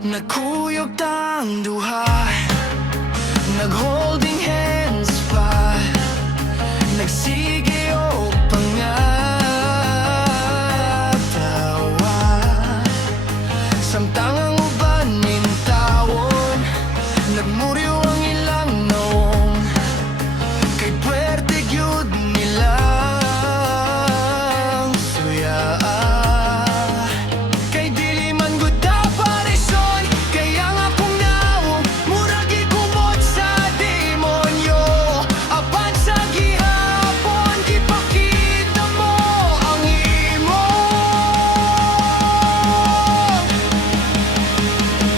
Nagkuyog tang duha, nag-holding hands pa, nagsige o pangatawa. Samtang ang uban mintawon, nagmuryo ang ilang naong, kay puwerte gyud nilang suya. Kay dili man gud aparisyon, kaya nga kung naong murag ikumot sa demonyo. Apan sa gihapon, ipakita mo ang imo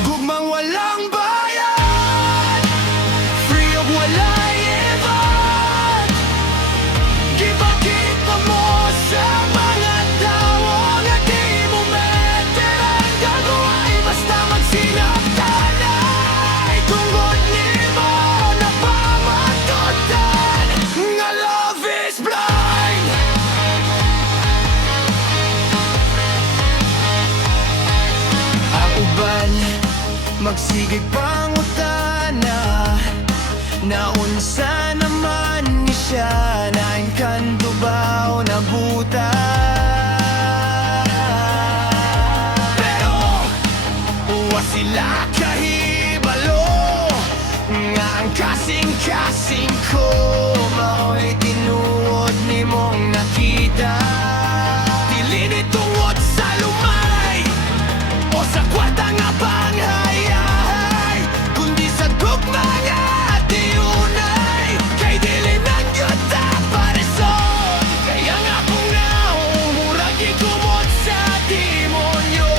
gugmang walang bayad, free of walay iban. Ipakita mo sa mga tao nga di mo meteran gagawin basta magsinaktan ay tungod nimo napamatutan nga love is blind. Ang uban magsigig pangutana, naunsa naman ni siya, nain kanto ba o nabuta. Pero wa sila kahibalo nga ang kasing-kasing ko mao'y tinuod ni mong nakita. Dili ni tungod sa lumay o sa kwarta nga panghayahay, kundi sa tugma nga tiunay. Kay dili nang gyud aparisyon, kaya nga kung naong murag ikumot sa demonyo.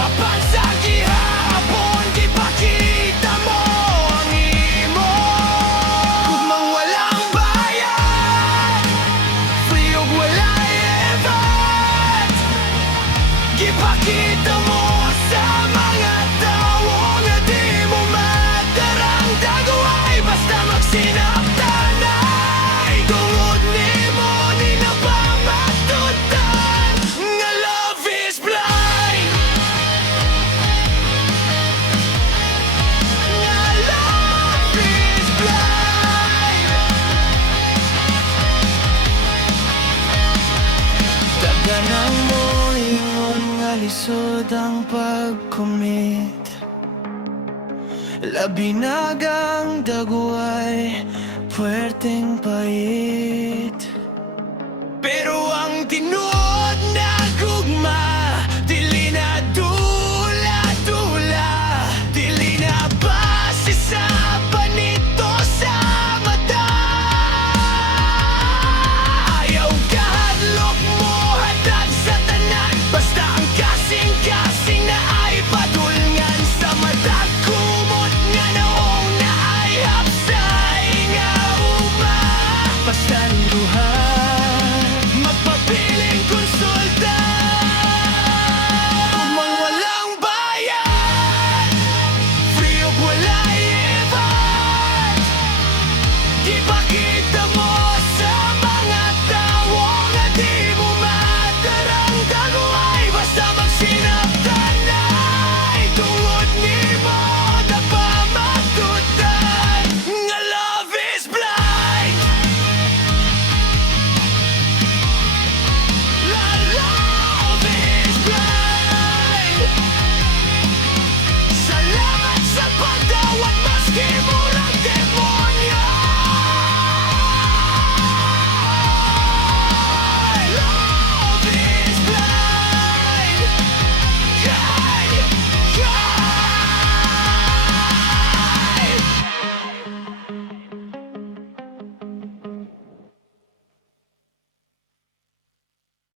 Apan sa gihapon, ipakita mo ang imo gugmang walang bayad, free of walay iban. Ipakita mo sa mga tao nga di mo matarang dagway basta magsinaktan ay tungod nimo di na pamatutan nga love is blind. Nga love is blind. Daganang mo ingon nga lisod ang pag-commit, labi nagang dagway, puwerteng pait. Pero ang tinuod